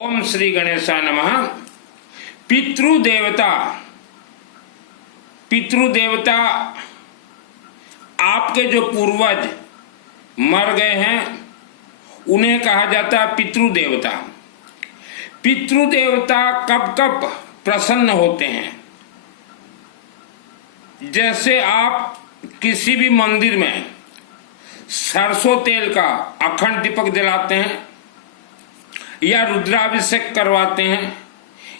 ओम श्री गणेशाय नमः। पितृदेवता पितृदेवता आपके जो पूर्वज मर गए हैं उन्हें कहा जाता है पितृदेवता। पितृदेवता कब कब प्रसन्न होते हैं? जैसे आप किसी भी मंदिर में सरसों तेल का अखंड दीपक जलाते हैं या रुद्राभिषेक करवाते हैं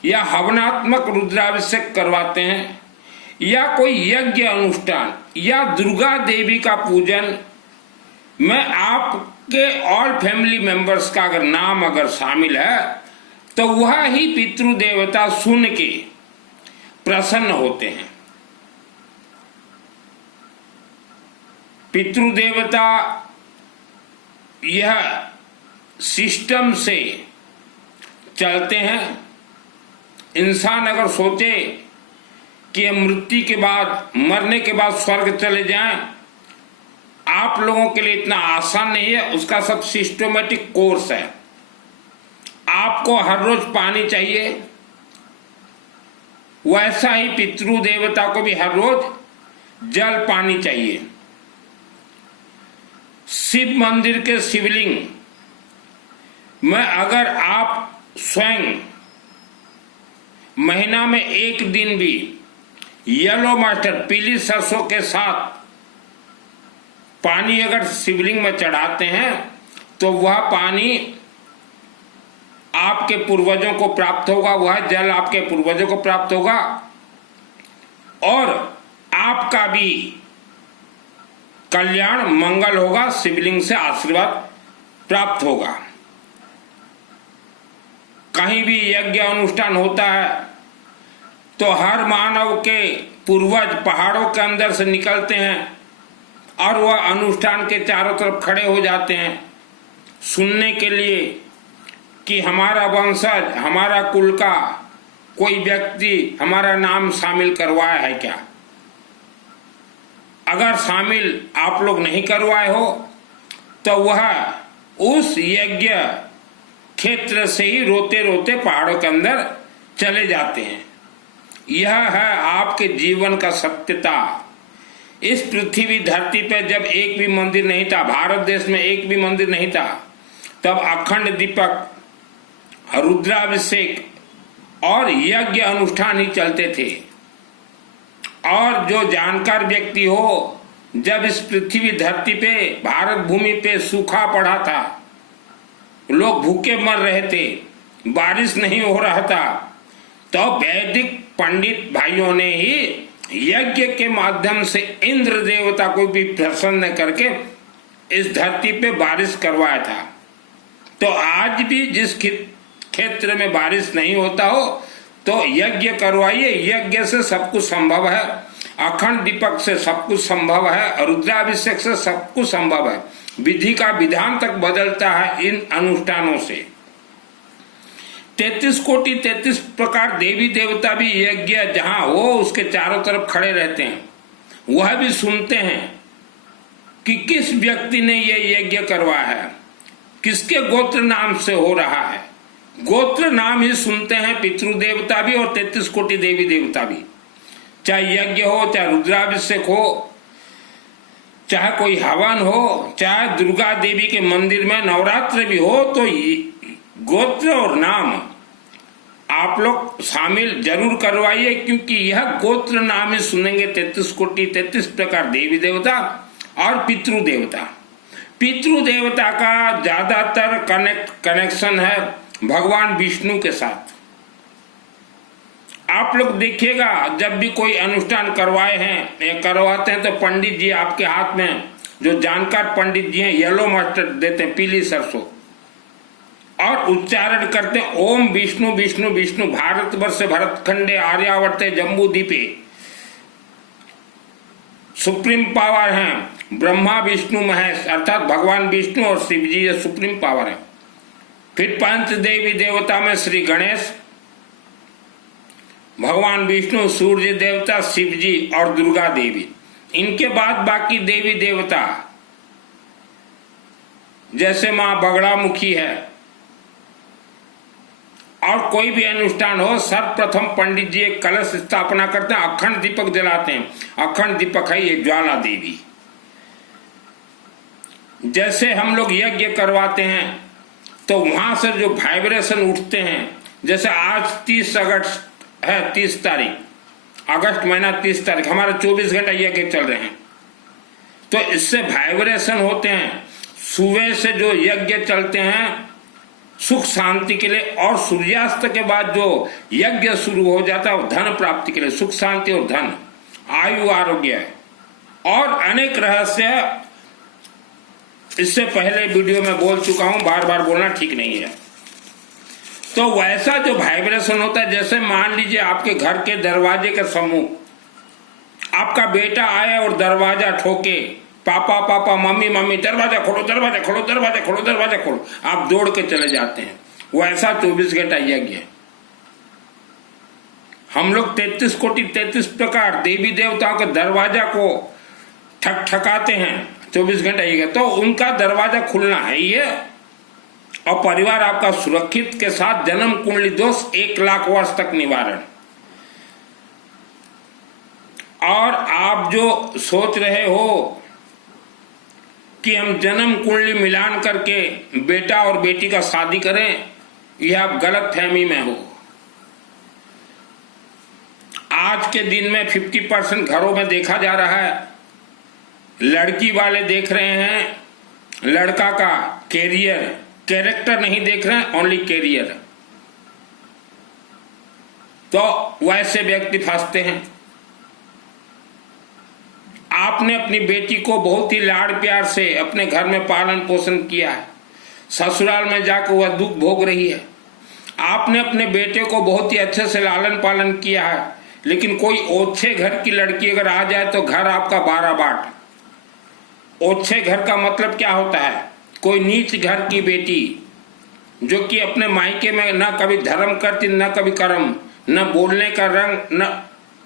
या हवनात्मक रुद्राभिषेक करवाते हैं या कोई यज्ञ अनुष्ठान या दुर्गा देवी का पूजन में आपके ऑल फैमिली मेंबर्स का अगर नाम शामिल है तो वह ही पितृदेवता सुन के प्रसन्न होते हैं। पितृदेवता यह सिस्टम से चलते हैं। इंसान अगर सोचे कि मृत्यु के बाद मरने के बाद स्वर्ग चले जाएं, आप लोगों के लिए इतना आसान नहीं है। उसका सब सिस्टमेटिक कोर्स है। आपको हर रोज पानी चाहिए, वैसा ही पितृदेवता को भी हर रोज जल पानी चाहिए। शिव मंदिर के शिवलिंग में अगर आप स्वयं महीना में एक दिन भी येलो मस्टर्ड पीली सरसों के साथ पानी अगर शिवलिंग में चढ़ाते हैं तो वह पानी आपके पूर्वजों को प्राप्त होगा, वह जल आपके पूर्वजों को प्राप्त होगा और आपका भी कल्याण मंगल होगा, शिवलिंग से आशीर्वाद प्राप्त होगा। कहीं भी यज्ञ अनुष्ठान होता है तो हर मानव के पूर्वज पहाड़ों के अंदर से निकलते हैं और वह अनुष्ठान के चारों तरफ खड़े हो जाते हैं सुनने के लिए कि हमारा वंशज, हमारा कुल का कोई व्यक्ति हमारा नाम शामिल करवाया है क्या। अगर शामिल आप लोग नहीं करवाए हो तो वह उस यज्ञ क्षेत्र से ही रोते रोते पहाड़ों के अंदर चले जाते हैं। यह है आपके जीवन का सत्यता। इस पृथ्वी धरती पर जब एक भी मंदिर नहीं था, भारत देश में एक भी मंदिर नहीं था, तब अखंड दीपक, रुद्राभिषेक और यज्ञ अनुष्ठान ही चलते थे। और जो जानकार व्यक्ति हो, जब इस पृथ्वी धरती पे भारत भूमि पे सूखा पड़ा था, लोग भूखे मर रहे थे, बारिश नहीं हो रहा था, तो वैदिक पंडित भाइयों ने ही यज्ञ के माध्यम से इंद्र देवता को भी प्रसन्न करके इस धरती पे बारिश करवाया था। तो आज भी जिस क्षेत्र में बारिश नहीं होता हो तो यज्ञ करवाइए, यज्ञ से सब कुछ संभव है, अखंड दीपक से सब कुछ संभव है, रुद्राभिषेक से सब कुछ संभव है। विधि का विधान तक बदलता है इन अनुष्ठानों से। 33 कोटि 33 प्रकार देवी देवता भी यज्ञ जहां हो उसके चारों तरफ खड़े रहते हैं। वह भी सुनते हैं कि किस व्यक्ति ने यह यज्ञ करवाया है, किसके गोत्र नाम से हो रहा है। गोत्र नाम ही सुनते हैं पितृदेवता भी और 33 कोटि देवी देवता भी। चाहे यज्ञ हो, चाहे रुद्राभिषेक हो, चाहे कोई हवन हो, चाहे दुर्गा देवी के मंदिर में नवरात्र भी हो, तो गोत्र और नाम आप लोग शामिल जरूर करवाइए, क्योंकि यह गोत्र नाम ही सुनेंगे 33 कोटि 33 प्रकार देवी देवता और पितृदेवता। पितृदेवता का ज्यादातर कनेक्शन है भगवान विष्णु के साथ। आप लोग देखिएगा, जब भी कोई अनुष्ठान करवाए हैं या करवाते हैं तो पंडित जी आपके हाथ में, जो जानकार पंडित जी हैं, येलो मस्टर्ड देते हैं, पीली सरसों, और उच्चारण करते हैं ओम विष्णु विष्णु विष्णु भारतवर्ष भरतखंडे आर्यावर्ते जम्बू द्वीपे। सुप्रीम पावर हैं ब्रह्मा विष्णु महेश, अर्थात भगवान विष्णु और शिव जी ये सुप्रीम पावर है। फिर पंच देवी देवता में श्री गणेश, भगवान विष्णु, सूर्य देवता, शिव जी और दुर्गा देवी। इनके बाद बाकी देवी देवता जैसे मां बगड़ामुखी है, और कोई भी अनुष्ठान हो, सर्वप्रथम पंडित जी एक कलश स्थापना करते हैं, अखंड दीपक जलाते हैं। अखंड दीपक है ये ज्वाला देवी। जैसे हम लोग यज्ञ करवाते हैं तो वहां से जो वाइब्रेशन उठते हैं, जैसे आज 30 अगस्त है, 30 तारीख अगस्त महीना 30 तारीख, हमारे 24 घंटा यज्ञ चल रहे हैं, तो इससे वाइब्रेशन होते हैं। सुबह से जो यज्ञ चलते हैं सुख शांति के लिए, और सूर्यास्त के बाद जो यज्ञ शुरू हो जाता है धन प्राप्ति के लिए, सुख शांति और धन, आयु आरोग्य और अनेक रहस्य। इससे पहले वीडियो में बोल चुका हूं, बार बार बोलना ठीक नहीं है। तो वैसा जो वाइब्रेशन होता है, जैसे मान लीजिए आपके घर के दरवाजे के सम्मुख आपका बेटा आए और दरवाजा ठोके, पापा पापा मम्मी मम्मी दरवाजा खोलो दरवाजा खोलो दरवाजा खोलो दरवाजा खोलो, आप दौड़ के चले जाते हैं। वैसा 24 घंटा यज्ञ है। हम लोग 33 कोटि 33 प्रकार देवी देवताओं के दरवाजा को ठकठकाते हैं 24 घंटा यज्ञ, तो उनका दरवाजा खुलना है ये, और परिवार आपका सुरक्षित के साथ जन्म कुंडली दोष 1 लाख वर्ष तक निवारण। और आप जो सोच रहे हो कि हम जन्म कुंडली मिलान करके बेटा और बेटी का शादी करें, यह आप गलत फहमी में हो। आज के दिन में 50% घरों में देखा जा रहा है, लड़की वाले देख रहे हैं लड़का का कैरियर, कैरेक्टर नहीं देख रहे हैं, ओनली कैरियर। तो वैसे व्यक्ति फंसते हैं। आपने अपनी बेटी को बहुत ही लाड़ प्यार से अपने घर में पालन पोषण किया है, ससुराल में जाकर वह दुख भोग रही है। आपने अपने बेटे को बहुत ही अच्छे से लालन पालन किया है, लेकिन कोई ओछे घर की लड़की अगर आ जाए तो घर आपका 12 बाट। ओछे घर का मतलब क्या होता है? कोई नीच घर की बेटी जो कि अपने मायके में न कभी धर्म करती न कभी कर्म, न बोलने का रंग न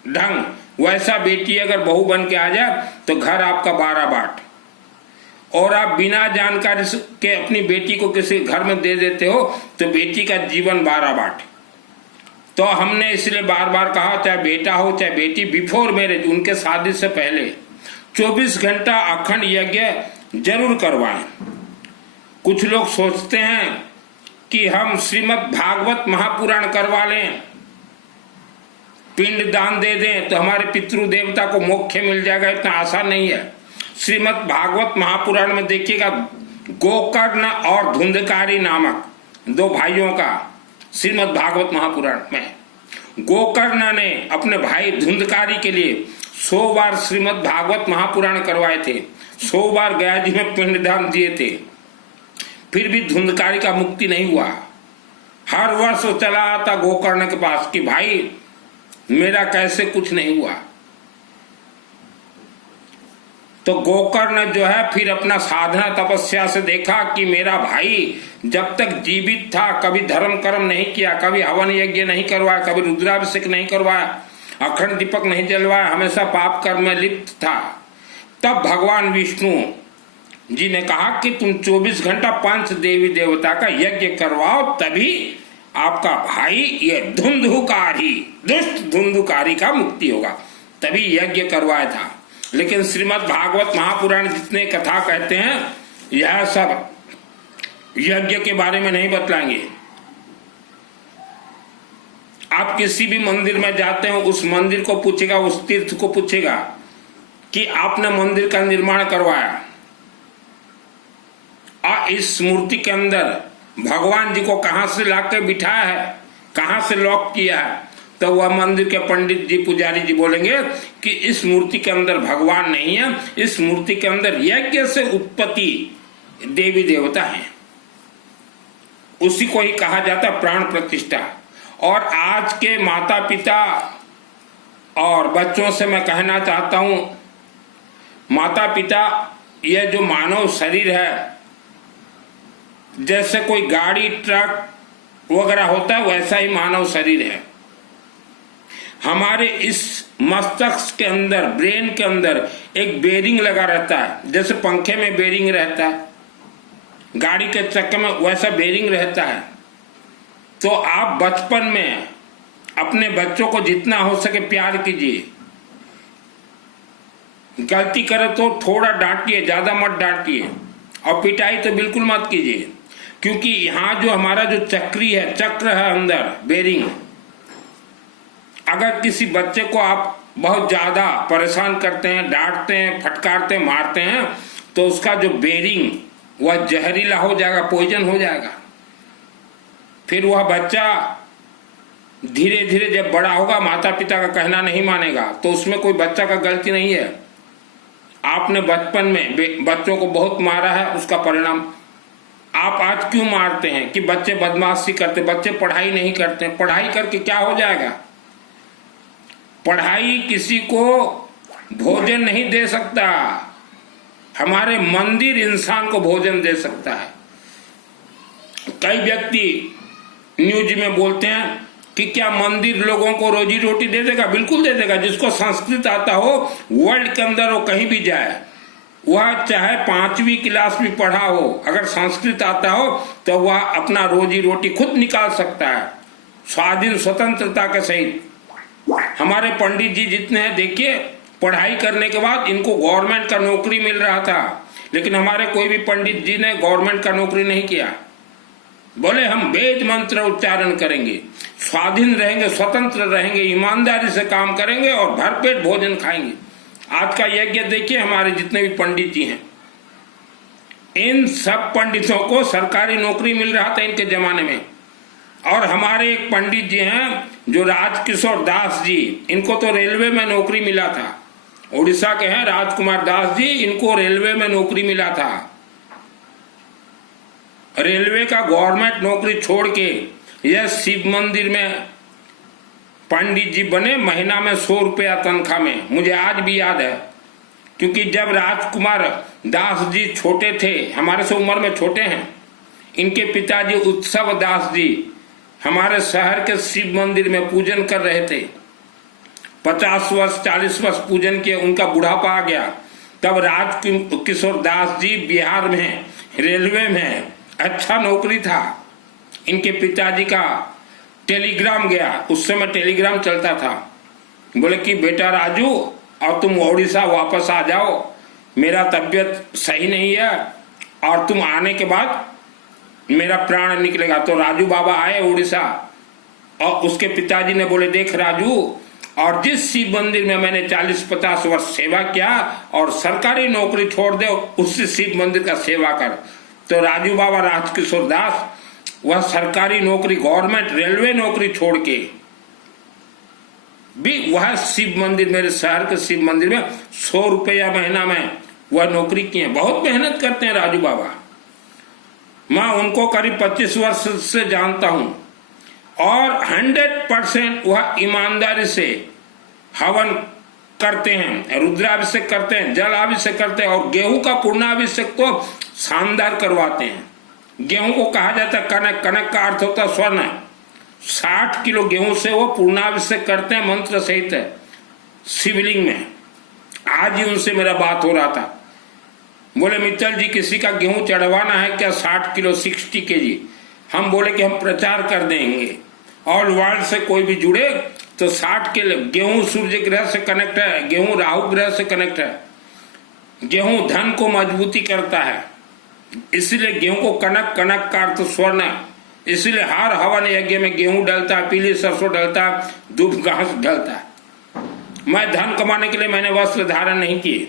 ढंग, वैसा बेटी अगर बहू बन के आ जाए तो घर आपका 12 बाट। और आप बिना जानकारी के अपनी बेटी को किसी घर में दे देते हो तो बेटी का जीवन 12 बाट। तो हमने इसलिए बार बार कहा, चाहे बेटा हो चाहे बेटी, बिफोर मैरिज, उनके शादी से पहले 24 घंटा अखंड यज्ञ जरूर करवाएं। कुछ लोग सोचते हैं कि हम श्रीमद् भागवत महापुराण करवा लें, पिंड दान दे दें तो हमारे पितृ देवता को मोक्ष मिल जाएगा। इतना आसान नहीं है। श्रीमद् भागवत महापुराण में देखिएगा, गोकर्ण और धुंधकारी नामक 2 भाइयों का श्रीमद् भागवत महापुराण में, गोकर्ण ने अपने भाई धुंधकारी के लिए 100 बार श्रीमद् भागवत महापुराण करवाए थे, 100 बार गया जी में पिंडदान दिए थे, फिर भी धुंधकारी का मुक्ति नहीं हुआ। हर वर्ष वो चला आता गोकर्ण के पास कि भाई मेरा कैसे कुछ नहीं हुआ। तो गोकर्ण जो है फिर अपना साधना तपस्या से देखा कि मेरा भाई जब तक जीवित था कभी धर्म कर्म नहीं किया, कभी हवन यज्ञ नहीं करवाया, कभी रुद्राभिषेक नहीं करवाया, अखंड दीपक नहीं जलवाया, हमेशा पाप कर्म में लिप्त था। तब भगवान विष्णु जी ने कहा कि तुम 24 घंटा पंच देवी देवता का यज्ञ करवाओ, तभी आपका भाई ये धुंधुकारी, दुष्ट धुंधुकारी का मुक्ति होगा। तभी यज्ञ करवाया था। लेकिन श्रीमद् भागवत महापुराण जितने कथा कहते हैं, यह सब यज्ञ के बारे में नहीं बतलाएंगे। आप किसी भी मंदिर में जाते हो, उस मंदिर को पूछेगा, उस तीर्थ को पूछेगा कि आपने मंदिर का निर्माण करवाया और इस मूर्ति के अंदर भगवान जी को कहां से लाके बिठाया है, कहां से लॉक किया है, तो वह मंदिर के पंडित जी पुजारी जी बोलेंगे कि इस मूर्ति के अंदर भगवान नहीं है, इस मूर्ति के अंदर यज्ञ से उत्पत्ति देवी देवता है। उसी को ही कहा जाता प्राण प्रतिष्ठा। और आज के माता पिता और बच्चों से मैं कहना चाहता हूं, माता पिता, यह जो मानव शरीर है, जैसे कोई गाड़ी ट्रक वगैरह होता है, वैसा ही मानव शरीर है। हमारे इस मस्तिष्क के अंदर, ब्रेन के अंदर एक बेरिंग लगा रहता है, जैसे पंखे में बेरिंग रहता है, गाड़ी के चक्के में वैसा बेरिंग रहता है। तो आप बचपन में अपने बच्चों को जितना हो सके प्यार कीजिए। गलती करे तो थोड़ा डांटिए, ज्यादा मत डांटिए, और पिटाई तो बिल्कुल मत कीजिए, क्योंकि यहाँ जो हमारा जो चक्र है अंदर बेरिंग, अगर किसी बच्चे को आप बहुत ज्यादा परेशान करते हैं, डांटते हैं, फटकारते हैं, मारते हैं, तो उसका जो बेरिंग वह जहरीला हो जाएगा, पॉइजन हो जाएगा। फिर वह बच्चा धीरे धीरे जब बड़ा होगा, माता पिता का कहना नहीं मानेगा, तो उसमें कोई बच्चा का गलती नहीं है। आपने बचपन में बच्चों को बहुत मारा है, उसका परिणाम आप आज क्यों मारते हैं कि बच्चे बदमाशी करते, बच्चे पढ़ाई नहीं करते। पढ़ाई करके क्या हो जाएगा? पढ़ाई किसी को भोजन नहीं दे सकता, हमारे मंदिर इंसान को भोजन दे सकता है। कई व्यक्ति न्यूज में बोलते हैं कि क्या मंदिर लोगों को रोजी रोटी दे देगा? बिल्कुल दे देगा। जिसको संस्कृत आता हो, वर्ल्ड के अंदर वो कहीं भी जाए, वह चाहे 5वीं क्लास भी पढ़ा हो, अगर संस्कृत आता हो तो वह अपना रोजी रोटी खुद निकाल सकता है, स्वाधीन स्वतंत्रता के सहित। हमारे पंडित जी जितने हैं, देखिए पढ़ाई करने के बाद इनको गवर्नमेंट का नौकरी मिल रहा था, लेकिन हमारे कोई भी पंडित जी ने गवर्नमेंट का नौकरी नहीं किया। बोले हम वेद मंत्र उच्चारण करेंगे, स्वाधीन रहेंगे, स्वतंत्र रहेंगे, ईमानदारी से काम करेंगे और भरपेट भोजन खाएंगे। आज का यज्ञ देखिए, हमारे जितने भी पंडित जी हैं, इन सब पंडितों को सरकारी नौकरी मिल रहा था इनके जमाने में। और हमारे एक पंडित जी हैं जो राजकिशोर दास जी, इनको तो रेलवे में नौकरी मिला था। उड़ीसा के हैं राजकुमार दास जी, इनको रेलवे में नौकरी मिला था। रेलवे का गवर्नमेंट नौकरी छोड़ के यह शिव मंदिर में पंडित जी बने, महीना में 100 रुपया तनख्वाह में। मुझे आज भी याद है, क्योंकि जब राजकुमार दास जी छोटे थे, हमारे से उम्र में छोटे हैं, इनके पिताजी उत्सव दास जी हमारे शहर के शिव मंदिर में पूजन कर रहे थे। 50 वर्ष 40 वर्ष पूजन किए, उनका बुढ़ापा आ गया। तब राजकिशोर दास जी बिहार में रेलवे में अच्छा नौकरी था। इनके पिताजी का टेलीग्राम गया, उस समय टेलीग्राम चलता था। बोले कि बेटा राजू, और तुम उड़ीसा वापस आ जाओ, मेरा तबीयत सही नहीं है और तुम आने के बाद मेरा प्राण निकलेगा। तो राजू बाबा आए उड़ीसा, और उसके पिताजी ने बोले देख राजू, और जिस शिव मंदिर में मैंने 40-50 वर्ष सेवा किया और सरकारी नौकरी छोड़ दे, उसी शिव मंदिर का सेवा कर। तो राजू बाबा राजकिशोर दास वह सरकारी नौकरी, गवर्नमेंट रेलवे नौकरी छोड़ के भी वह शिव मंदिर, मेरे शहर के शिव मंदिर में 100 रुपया महीना में वह नौकरी किए। बहुत मेहनत करते हैं राजू बाबा। मैं उनको करीब 25 वर्ष से जानता हूं, और 100% वह ईमानदारी से हवन करते हैं, रुद्राभिषेक करते हैं, जल अभिषेक करते हैं, और गेहूं का पूर्णाभिषेक तो शानदार करवाते हैं। गेहूं को कहा जाता है कनक, कनक का अर्थ होता है स्वर्ण। 60 किलो गेहूं से वो पूर्णाभिषेक करते हैं मंत्र सहित शिवलिंग में। आज ही उनसे मेरा बात हो रहा था, बोले मित्तल जी किसी का गेहूं चढ़वाना है क्या 60 किलो 60 kg? हम बोले कि हम प्रचार कर देंगे, और वर्ल्ड से कोई भी जुड़े तो 60 किलो। गेहूं सूर्य ग्रह से कनेक्ट है, गेहूं राहु ग्रह से कनेक्ट है, गेहूं धन को मजबूती करता है, इसलिए गेहूं को कनक, कनक का अर्थ स्वर्ण, इसलिए हर हवन यज्ञ में गेहूं डलता है, पीली सरसों डलता है, दूब घास डलता है। मैं धन कमाने के लिए मैंने वस्त्र धारण नहीं किए।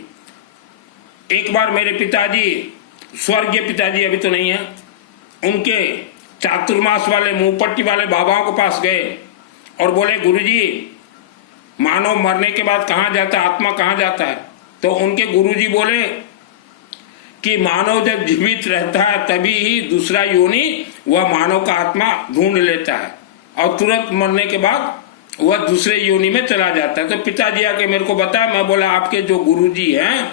एक बार मेरे पिताजी, स्वर्गीय पिताजी अभी तो नहीं है, उनके चातुर्मास वाले मुंहपट्टी वाले बाबाओं के पास गए और बोले गुरुजी मानव मरने के बाद कहाँ जाता है, आत्मा कहाँ जाता है? तो उनके गुरुजी बोले कि मानव जब जीवित रहता है तभी ही दूसरा योनि वह मानव का आत्मा ढूंढ लेता है, और तुरंत मरने के बाद वह दूसरे योनि में चला जाता है। तो पिताजी आके मेरे को बताया, मैं बोला आपके जो गुरुजी हैं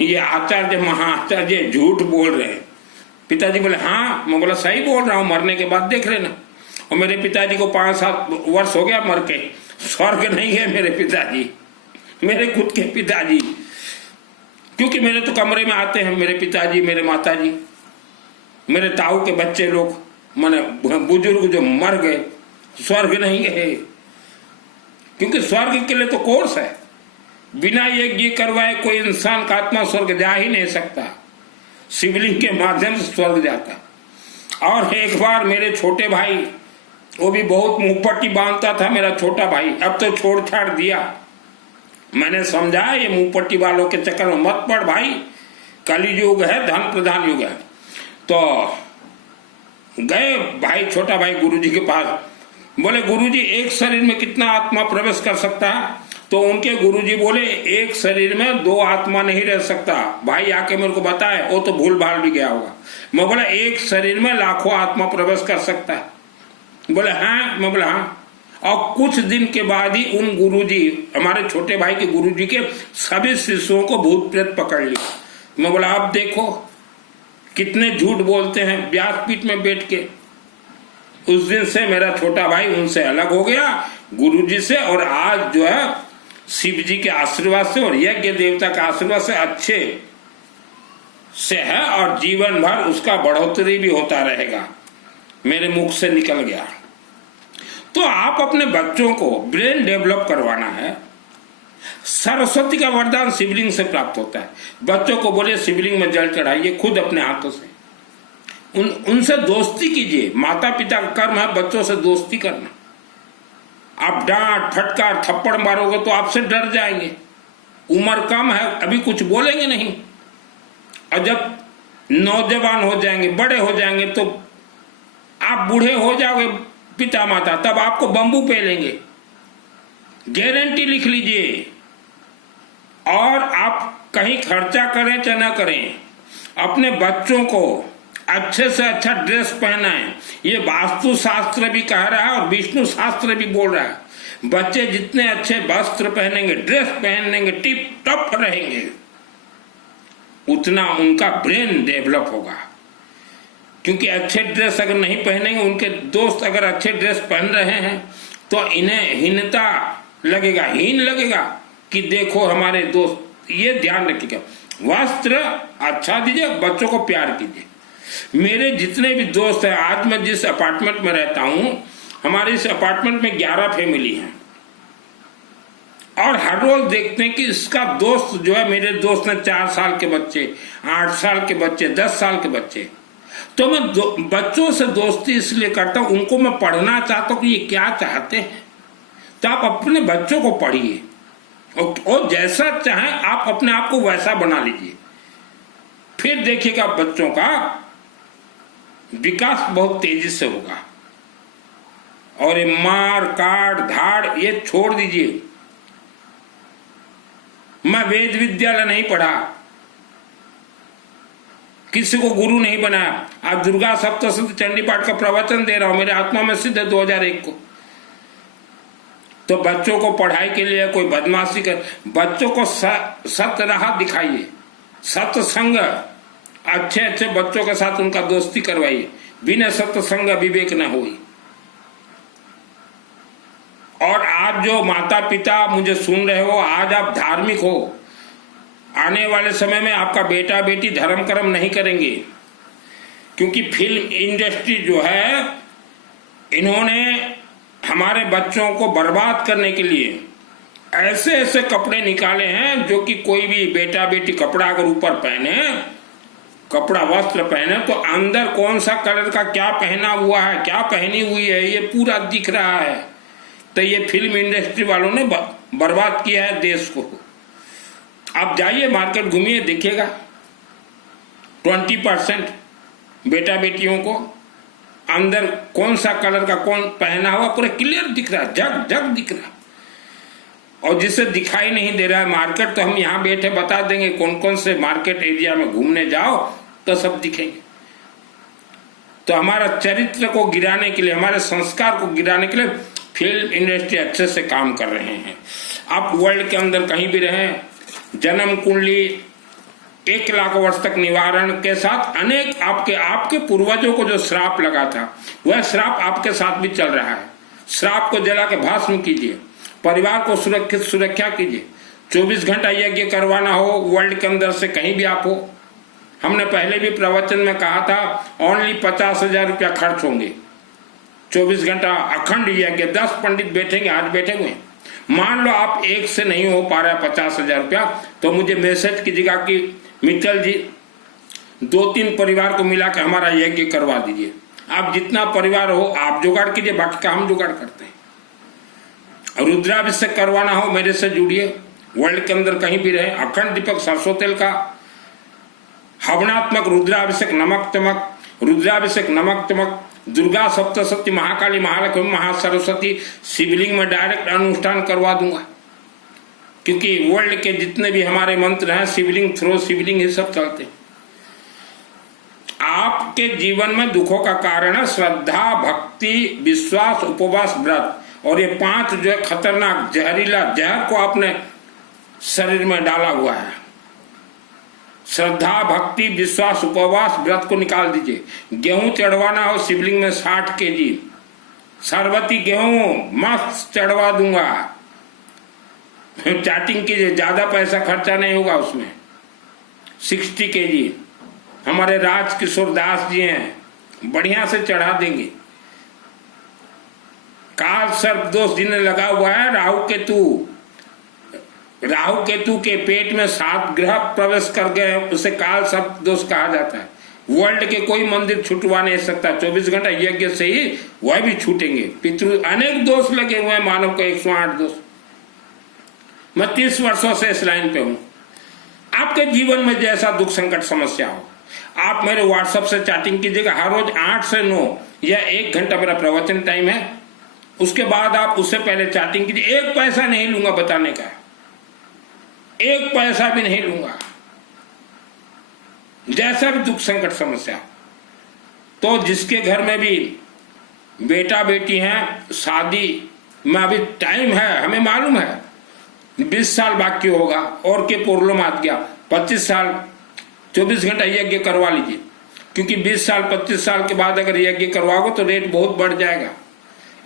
ये आचार्य महाआचार्य झूठ बोल रहे हैं। पिताजी बोले हाँ। मैं बोला सही बोल रहा हूँ, मरने के बाद देख लेना। और मेरे पिताजी को 5-7 वर्ष हो गया मर के, स्वर्ग नहीं है मेरे पिताजी, मेरे खुद के पिताजी, क्योंकि मेरे तो कमरे में आते हैं मेरे पिताजी, मेरे माताजी, मेरे ताऊ के बच्चे लोग, माने बुजुर्ग जो मर गए स्वर्ग नहीं गए, क्योंकि स्वर्ग के लिए तो कोर्स है। बिना यज्ञ करवाए कोई इंसान का आत्मा स्वर्ग जा ही नहीं सकता, शिवलिंग के माध्यम से स्वर्ग जाता है। और एक बार मेरे छोटे भाई, वो भी बहुत मुंहपट्टी बांधता था मेरा छोटा भाई, अब तो छोड़ छाड़ दिया। मैंने समझाया ये मुंहपट्टी वालों के चक्कर में मत पड़ भाई, कलि युग है, धन प्रधान युग है। तो गए भाई, छोटा भाई गुरुजी के पास, बोले गुरुजी एक शरीर में कितना आत्मा प्रवेश कर सकता है? तो उनके गुरुजी बोले एक शरीर में 2 आत्मा नहीं रह सकता। भाई आके मेरे को बताए, वो तो भूल भाल भी गया होगा। मैं बोला एक शरीर में लाखों आत्मा प्रवेश कर सकता है? बोले हाँ। मैं बोला हाँ। और कुछ दिन के बाद ही उन गुरुजी, हमारे छोटे भाई के गुरुजी के सभी शिष्यों को भूत प्रेत पकड़ लिया। मैं बोला आप देखो कितने झूठ बोलते हैं व्यासपीठ में बैठ के। उस दिन से मेरा छोटा भाई उनसे अलग हो गया, गुरुजी से, और आज जो है शिव जी के आशीर्वाद से और यज्ञ देवता का आशीर्वाद से अच्छे से है, और जीवन भर उसका बढ़ोतरी भी होता रहेगा। मेरे मुख से निकल गया। तो आप अपने बच्चों को ब्रेन डेवलप करवाना है। सरस्वती का वरदान शिवलिंग से प्राप्त होता है। बच्चों को बोले शिवलिंग में जल चढ़ाइए खुद अपने हाथों से, उनसे दोस्ती कीजिए। माता पिता का कर्म है बच्चों से दोस्ती करना। आप डांट फटकार थप्पड़ मारोगे तो आपसे डर जाएंगे। उम्र कम है, अभी कुछ बोलेंगे नहीं, और जब नौजवान हो जाएंगे, बड़े हो जाएंगे, तो आप बूढ़े हो जाओगे पिता माता, तब आपको बंबू पेलेंगे, गारंटी लिख लीजिए। और आप कहीं खर्चा करें चाहे ना करें, अपने बच्चों को अच्छे से अच्छा ड्रेस पहनाएं। ये वास्तु शास्त्र भी कह रहा है और विष्णु शास्त्र भी बोल रहा है। बच्चे जितने अच्छे वस्त्र पहनेंगे, ड्रेस पहनेंगे, टिप टॉप रहेंगे, उतना उनका ब्रेन डेवलप होगा। क्योंकि अच्छे ड्रेस अगर नहीं पहनेंगे, उनके दोस्त अगर अच्छे ड्रेस पहन रहे हैं तो इन्हें हीनता लगेगा, हीन लगेगा कि देखो हमारे दोस्त। ये ध्यान रखिएगा, वस्त्र अच्छा दीजिए, बच्चों को प्यार कीजिए। मेरे जितने भी दोस्त हैं, आज मैं जिस अपार्टमेंट में रहता हूं, हमारे इस अपार्टमेंट में 11 फैमिली हैं, और हर रोज देखते हैं कि इसका दोस्त जो है, मेरे दोस्त ने 4 साल के बच्चे, 8 साल के बच्चे, 10 साल के बच्चे। तो मैं बच्चों से दोस्ती इसलिए करता हूं, उनको मैं पढ़ना चाहता हूं कि ये क्या चाहते हैं। तो आप अपने बच्चों को पढ़िए, और जैसा चाहें आप अपने आप को वैसा बना लीजिए। फिर देखिएगा बच्चों का विकास बहुत तेजी से होगा। और ये मार काट धाड़ ये छोड़ दीजिए। मैं वेद विद्यालय नहीं पढ़ा, किसी को गुरु नहीं बनाया। आज दुर्गा सप्तशती चंडी पाठ का प्रवचन दे रहा हूं, मेरे आत्मा में सिद्ध है 2001 को। तो बच्चों को पढ़ाई के लिए कोई बदमाशी कर, बच्चों को सत्य राह दिखाइए, सत्संग, अच्छे अच्छे बच्चों के साथ उनका दोस्ती करवाइए। बिना सत्संग विवेक न होई। और आप जो माता पिता मुझे सुन रहे हो, आज आप धार्मिक हो, आने वाले समय में आपका बेटा बेटी धर्म कर्म नहीं करेंगे। क्योंकि फिल्म इंडस्ट्री जो है, इन्होंने हमारे बच्चों को बर्बाद करने के लिए ऐसे ऐसे कपड़े निकाले हैं, जो कि कोई भी बेटा बेटी कपड़ा अगर ऊपर पहने, कपड़ा वस्त्र पहने, तो अंदर कौन सा कलर का क्या पहना हुआ है, क्या पहनी हुई है, ये पूरा दिख रहा है। तो ये फिल्म इंडस्ट्री वालों ने बर्बाद किया है देश को। आप जाइए मार्केट घूमिए, देखिएगा 20% बेटा बेटियों को अंदर कौन सा कलर का कौन पहना हुआ पूरा क्लियर दिख रहा है, जग जग दिख रहा है। और जिसे दिखाई नहीं दे रहा है मार्केट, तो हम यहाँ बैठे बता देंगे कौन कौन से मार्केट एरिया में घूमने जाओ तो सब दिखेंगे। तो हमारा चरित्र को गिराने के लिए, हमारे संस्कार को गिराने के लिए फिल्म इंडस्ट्री अच्छे से काम कर रहे हैं। आप वर्ल्ड के अंदर कहीं भी रहें, जन्म कुंडली 1 लाख वर्ष तक निवारण के साथ अनेक आपके पूर्वजों को जो श्राप लगा था, वह श्राप आपके साथ भी चल रहा है। श्राप को जला के भस्म कीजिए, परिवार को सुरक्षा कीजिए। 24 घंटा यज्ञ करवाना हो वर्ल्ड के अंदर से, कहीं भी आप हो, हमने पहले भी प्रवचन में कहा था, ओनली 50,000 रुपया खर्च होंगे। 24 घंटा अखंड यज्ञ, 10 पंडित बैठेंगे, आज बैठे हुए। मान लो आप एक से नहीं हो पा रहा है 50,000 रुपया, तो मुझे मैसेज कीजिएगा कि मित्तल जी 2-3 परिवार को मिला के हमारा यज्ञ करवा दीजिए। आप जितना परिवार हो आप जुगाड़ कीजिए, बाकी का हम जुगाड़ करते हैं। रुद्राभिषेक करवाना हो मेरे से जुड़िए, वर्ल्ड के अंदर कहीं भी रहे। अखंड दीपक सरसों तेल का हवनात्मक रुद्राभिषेक, नमक चमक, रुद्राभिषेक नमक चमक, दुर्गा सप्तशती, महाकाली, महालक्ष्मी, महासरस्वती शिवलिंग में डायरेक्ट अनुष्ठान करवा दूंगा, क्योंकि वर्ल्ड के जितने भी हमारे मंत्र हैं शिवलिंग थ्रो, शिवलिंग ही सब चलते हैं। आपके जीवन में दुखों का कारण है श्रद्धा, भक्ति, विश्वास, उपवास, व्रत, और ये 5 जो है खतरनाक जहरीला जहर को आपने शरीर में डाला हुआ है। श्रद्धा, भक्ति, विश्वास, उपवास, व्रत को निकाल दीजिए। गेहूं चढ़वाना हो शिवलिंग में 60 kg सरबती गेहूं मस्त चढ़वा दूंगा। चाटिंग कीजिए, ज्यादा पैसा खर्चा नहीं होगा उसमें। 60 kg हमारे राजकिशोर दास जी हैं, बढ़िया से चढ़ा देंगे। काल सर्प दोष जिन्हें लगा हुआ है, राहु केतु के पेट में 7 ग्रह प्रवेश कर गए, उसे काल सर्प दोष कहा जाता है। वर्ल्ड के कोई मंदिर छुटवा नहीं सकता, 24 घंटा यज्ञ से ही वह भी छूटेंगे। पितृ अनेक दोष लगे हुए हैं मानव को, 108 दोष। मैं 30 वर्षों से इस लाइन पे हूं। आपके जीवन में जैसा दुख संकट समस्या हो, आप मेरे व्हाट्सएप से चैटिंग कीजिएगा। हर रोज 8 से 9 या 1 घंटा मेरा प्रवचन टाइम है। उसके बाद आप उससे पहले चैटिंग कीजिए। 1 पैसा नहीं लूंगा बताने का, 1 पैसा भी नहीं लूंगा। जैसा भी दुख संकट समस्या, तो जिसके घर में भी बेटा बेटी हैं, शादी में अभी टाइम है, हमें मालूम है 20 साल बाकी होगा, और के प्रॉब्लम आ गया 25 साल 24 घंटा यज्ञ करवा लीजिए, क्योंकि 20 साल 25 साल के बाद अगर यज्ञ करवाओगे तो रेट बहुत बढ़ जाएगा।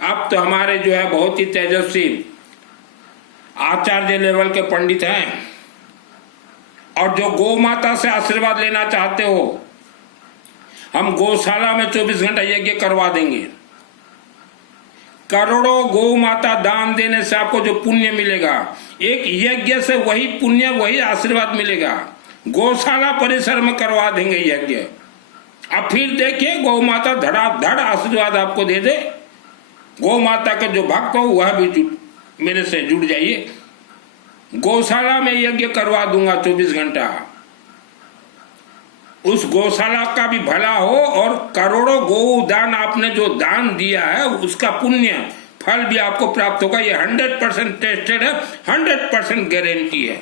अब तो हमारे जो है बहुत ही तेजस्वी आचार्य लेवल के पंडित हैं, और जो गौ माता से आशीर्वाद लेना चाहते हो, हम गौशाला में 24 घंटा यज्ञ करवा देंगे। करोड़ों गौ माता दान देने से आपको जो पुण्य मिलेगा, एक यज्ञ से वही पुण्य, वही आशीर्वाद मिलेगा। गौशाला परिसर में करवा देंगे यज्ञ। अब फिर देखिए गौ माता धड़ाधड़ आशीर्वाद आपको दे दे। गौ माता के जो भक्त हो वह भी मेरे से जुड़ जाइए। गौशाला में यज्ञ करवा दूंगा 24 घंटा। उस गौशाला का भी भला हो, और करोड़ों गौदान आपने जो दान दिया है उसका पुण्य फल भी आपको प्राप्त होगा। ये 100% टेस्टेड है, 100% गारंटी है।